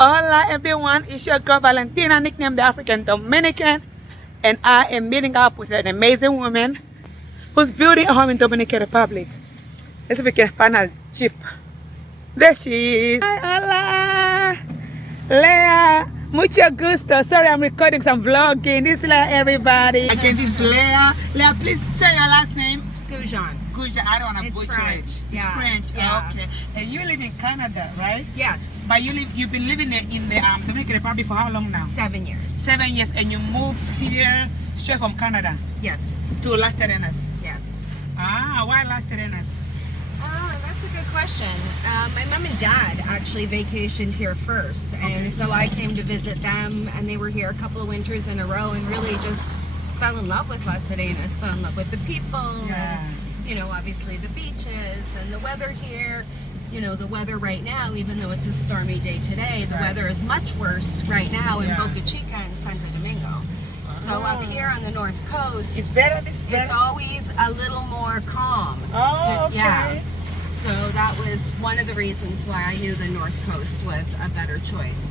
Hola everyone, it's your girl Valentina, nicknamed the African Dominican, and I am meeting up with an amazing woman who's building a home in Dominican Republic. Let's see if we can find her Jeep. There she is. Hi, hola, Leah. Mucho gusto. Sorry, I'm recording some vlogging. This is Leah, everybody. Again, this is Leah. Leah, please say your last name. Goujon. Goujon. I don't want to butcher French. it. Yeah. French. Yeah. Oh, okay. And you live in Canada, right? Yes. But you've been living in the Dominican Republic for how long now? 7 years. 7 years, and you moved here straight from Canada Yes. to Las Terrenas. Yes. Ah, why Las Terrenas? That's a good question. My mom and dad actually vacationed here first, and so I came to visit them, and they were here a couple of winters in a row, and really just fell in love with Las Terrenas, fell in love with the people, Yeah. and obviously the beaches and the weather here. The weather right now, even though it's a stormy day today, the weather is much worse right now in Boca Chica and Santo Domingo. So up here on the North Coast, It's better. it's always a little more calm. Oh, okay. Yeah. So that was one of the reasons why I knew the North Coast was a better choice.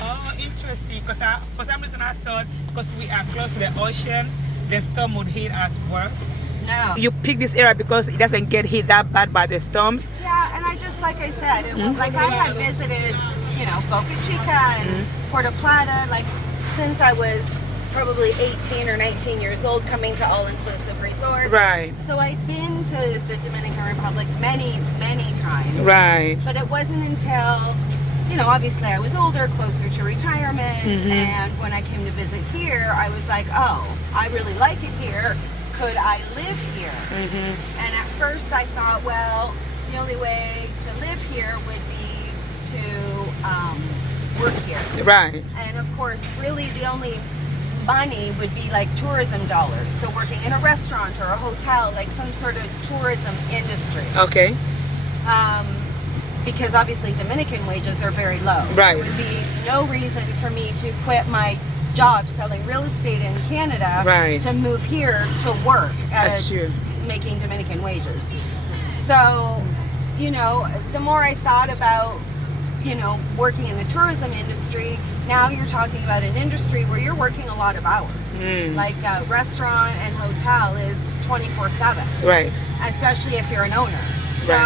Oh, interesting. Because for some reason I thought because we are close to the ocean, the storm would hit us worse. No. You pick this area because it doesn't get hit that bad by the storms. Yeah, and I just, like I said, like I had visited, Boca Chica and Puerto Plata, like since I was probably 18 or 19 years old, coming to all-inclusive resorts. Right. So I'd been to the Dominican Republic many, many times. Right. But it wasn't until, obviously I was older, closer to retirement, and when I came to visit here, I was like, oh, I really like it here. Could I live here? And at first I thought, well, the only way to live here would be to work here. Right. And of course, really the only money would be like tourism dollars. So working in a restaurant or a hotel, like some sort of tourism industry. Okay. Because obviously Dominican wages are very low. Right. There would be no reason for me to quit my job selling real estate in Canada to move here to work making Dominican wages. So, the more I thought about, working in the tourism industry, now you're talking about an industry where you're working a lot of hours. Like a restaurant and hotel is 24/7. Right. Especially if you're an owner. So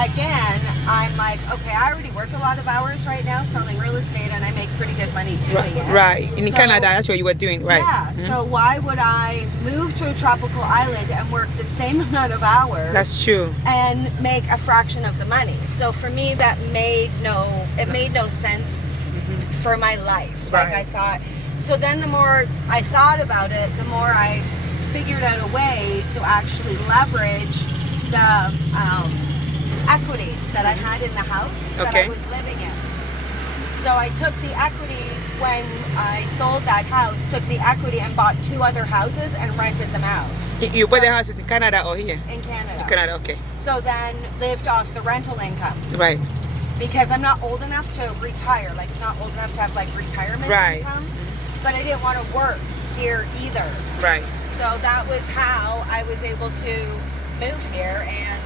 again, I'm like, okay, I already work a lot of hours right now selling real estate, and I make pretty good money doing it. Right. In Canada, that's what you were doing, right? Yeah. So why would I move to a tropical island and work the same amount of hours? That's true. And make a fraction of the money. So for me, that made no sense for my life. Like I thought. So then the more I thought about it, the more I figured out a way to actually leverage the equity that I had in the house that I was living in. So I took the equity when I sold that house, took the equity and bought 2 other houses and rented them out. You bought the houses in Canada or here? In Canada. In Canada, okay. So then lived off the rental income. Right. Because I'm not old enough to retire, like not old enough to have like retirement income, but I didn't want to work here either. Right. So that was how I was able to move here and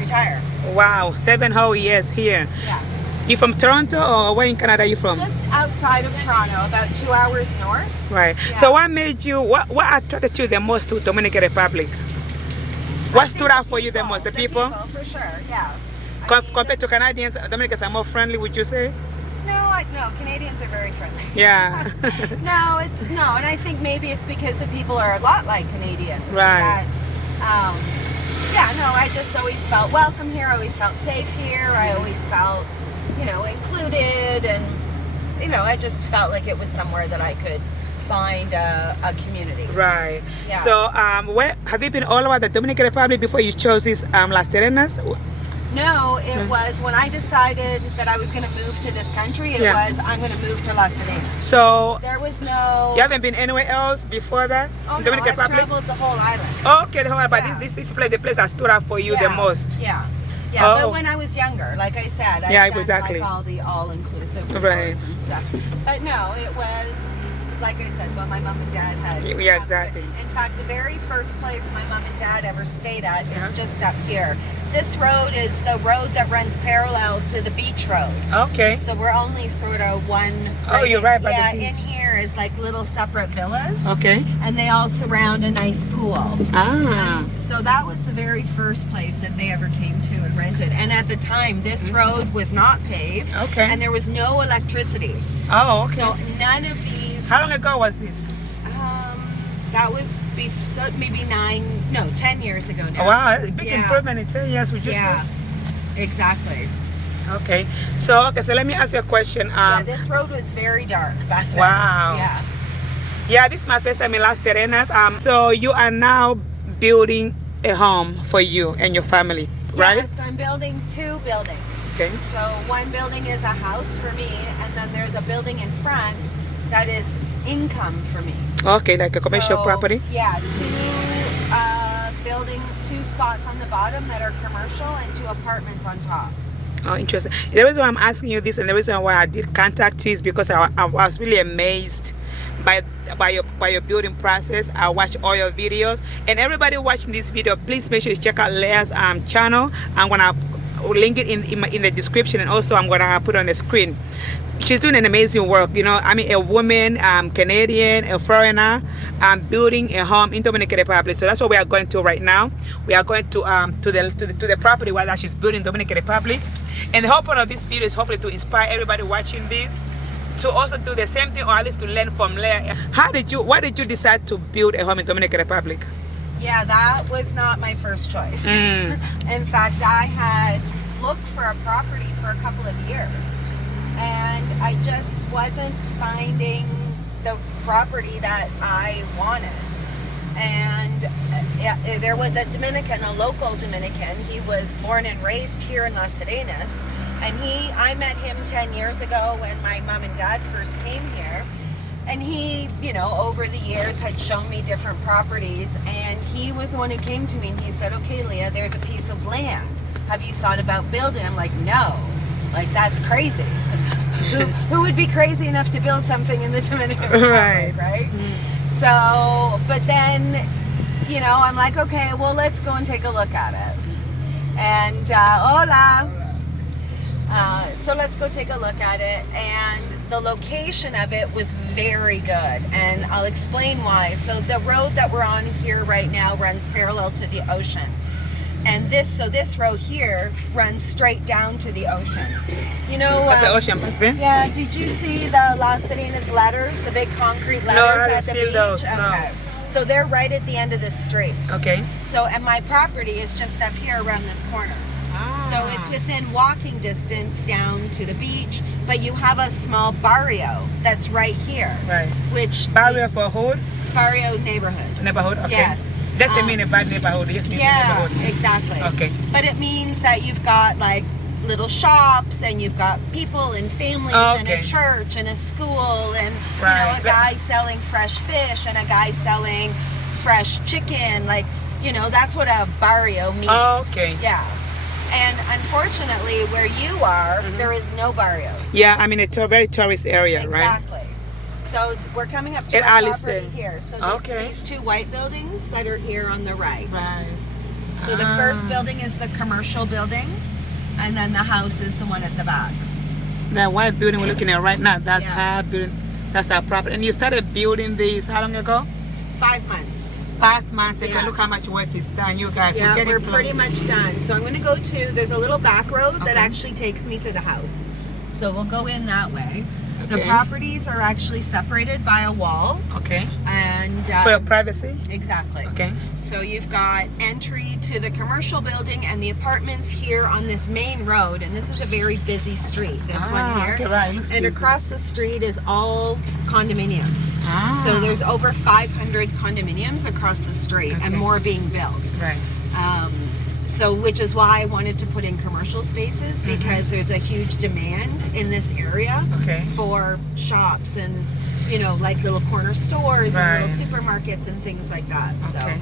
retire. Wow, 7 whole years here. Yes. You from Toronto or where in Canada are you from? Just outside of Toronto, about 2 hours north. Right. Yeah. So what made you, what attracted you the most to Dominican Republic? What stood out for you the most? The people? For sure, yeah. Compared to Canadians, Dominicans are more friendly, would you say? No, Canadians are very friendly. Yeah. No, and I think maybe it's because the people are a lot like Canadians. Right. I just always felt welcome here. I always felt safe here. I always felt, included, and I just felt like it was somewhere that I could find a community. Right. Yeah. So, where have you been all over the Dominican Republic before you chose this Las Terrenas? No, it was when I decided that I was going to move to this country, it was, I'm going to move to Las Terrenas. So, there was no... You haven't been anywhere else before that? Oh, Dominican no, I've Republic? traveled the whole island. Okay, the whole island, but this is the place that stood out for you the most. Yeah. Yeah, but when I was younger, like I said, I done like all the all-inclusive resorts and stuff. But no, it was like I said, what my mom and dad had. Yeah, exactly. In fact, the very first place my mom and dad ever stayed at Yeah. is just up here. This road is the road that runs parallel to the beach road. Okay. So we're only sort of one. Oh, you're right by the Yeah, beach. in here is like little separate villas. Okay. And they all surround a nice pool. Ah. So that was the very first place that they ever came to and rented. And at the time, this road was not paved. Okay. And there was no electricity. Oh, okay. So none of these. How long ago was this? That was so maybe 10 years ago now. Oh, wow, a big Yeah. improvement in 10 years. We just Yeah, exactly. Okay. So let me ask you a question. Yeah, this road was very dark back then. Wow. Yeah. Yeah, this is my first time in Las Terrenas. So you are now building a home for you and your family, right? Yes, I'm building 2 buildings. Okay. So one building is a house for me, and then there's a building in front that is income for me. Okay, like a commercial So, property. Yeah, 2 spots on the bottom that are commercial and 2 apartments on top. Oh, interesting. The reason why I'm asking you this and the reason why I did contact you is because I was really amazed by your building process. I watch all your videos, and everybody watching this video, please make sure you check out Leah's channel. I'm gonna link it in the description, and also I'm gonna put it on the screen. She's doing an amazing work. You know, I mean, a woman, Canadian, a foreigner, building a home in Dominican Republic. So that's what we are going to right now. We are going to the property while she's building Dominican Republic. And the whole point of this video is hopefully to inspire everybody watching this to also do the same thing, or at least to learn from Leah. Why did you decide to build a home in Dominican Republic? Yeah, that was not my first choice. Mm. In fact, I had looked for a property for a couple of years, and I just wasn't finding the property that I wanted. And there was a Dominican, a local Dominican. He was born and raised here in Las Terrenas, and I met him 10 years ago when my mom and dad first came here. And he, you know, over the years had shown me different properties, and he was the one who came to me and he said, okay, Leah, there's a piece of land. Have you thought about building? I'm like, no, like that's crazy. Who would be crazy enough to build something in the Dominican Republic, right? So, but then, you know, I'm like, okay, well, let's go and take a look at it. And, hola. So let's go take a look at it. And the location of it was very good, and I'll explain why. So the road that we're on here right now runs parallel to the ocean, and this road here runs straight down to the ocean. You know, That's the ocean back there? yeah. Did you see the Las Terrenas letters, the big concrete letters I at the didn't see beach? those, no. Okay. So they're right at the end of the street. Okay. So, and my property is just up here around this corner. So it's within walking distance down to the beach, but you have a small barrio that's right here. Right. Which Barrio for hood? barrio neighborhood. Neighborhood? Okay. Yes. Doesn't mean a bad neighborhood, it just means a Yeah, neighborhood. exactly. Okay. But it means that you've got like little shops, and you've got people and families, and Okay. a church and a school, and you know, Right. a guy selling fresh fish and a guy selling fresh chicken. Like, you know, that's what a barrio means. Okay. Yeah. And unfortunately, where you are, there is no barrios. Yeah, I'm in a very tourist area, right? Exactly. So we're coming up to And our Alice property said- here. So Okay. these 2 white buildings that are here on the right. Right. So the first building is the commercial building, and then the house is the one at the back. That white building we're looking at right now, that's Yeah. our building, that's our property. And you started building this how long ago? 5 months. 5 months ago. Yes. Look how much work is done. You guys, Yeah, we're getting we're close. pretty much done. So I'm going to go to, there's a little back road that Okay. actually takes me to the house. So we'll go in that way. The Okay. properties are actually separated by a wall, Okay. and For your privacy? exactly. Okay. So you've got entry to the commercial building and the apartments here on this main road, and this is a very busy street, this one here. Okay, right. Looks And busy. across the street is all condominiums. Ah. So there's over 500 condominiums across the street, and Okay. more being built. Right. So which is why I wanted to put in commercial spaces, because there's a huge demand in this area Okay. for shops and, you know, like little corner stores and little Right. supermarkets and things like that. Okay.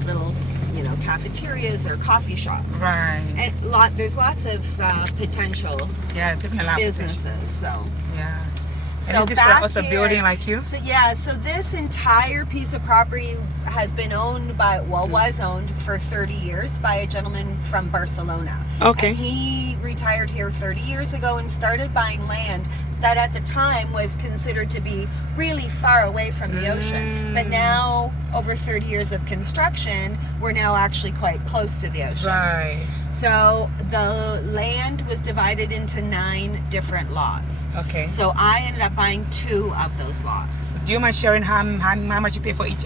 So little, you know, cafeterias or coffee shops. Right. And there's lots of potential Yeah, definitely a lot of potential. businesses. So Yeah. And is this back also here, building like you? So yeah, so this entire piece of property has been owned by, was owned for 30 years by a gentleman from Barcelona. Okay. And he retired here 30 years ago and started buying land that at the time was considered to be really far away from the ocean. But now, over 30 years of construction, we're now actually quite close to the ocean. Right. So the land was divided into 9 different lots. Okay. So I ended up buying 2 of those lots. Do you mind sharing how much you pay for each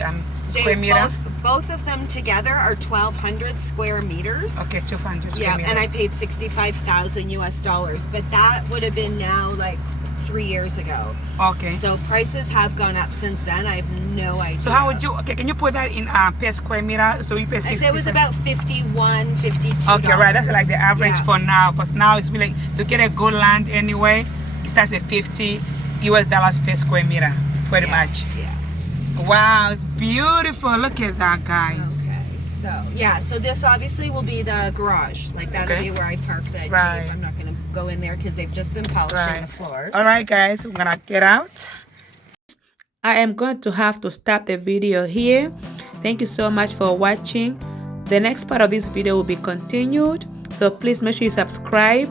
square meter? Both of them together are 1,200 square meters. Okay, 200 square meters. Yeah, and I paid $65,000 US, but that would have been now like 3 years ago. Okay. So prices have gone up since then. I have no idea. So how would you, okay, can you put that in per square meter? So you pay 60. It was about $51, $52. Okay, right. That's like the average for now. Because now it's really, to get a good land anyway, it starts at $50 US per square meter, pretty much. Yeah. Wow, it's beautiful. Look at that, guys. Okay, so yeah, so this obviously will be the garage. Like that'll be where I park the Jeep. I'm not gonna go in there because they've just been polishing the floors. All right, guys, we're gonna get out. I am going to have to stop the video here. Thank you so much for watching. The next part of this video will be continued, so please make sure you subscribe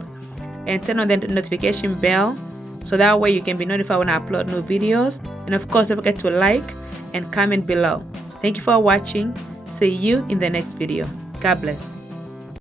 and turn on the notification bell so that way you can be notified when I upload new videos. And of course, don't forget to like and comment below. Thank you for watching. See you in the next video. God bless.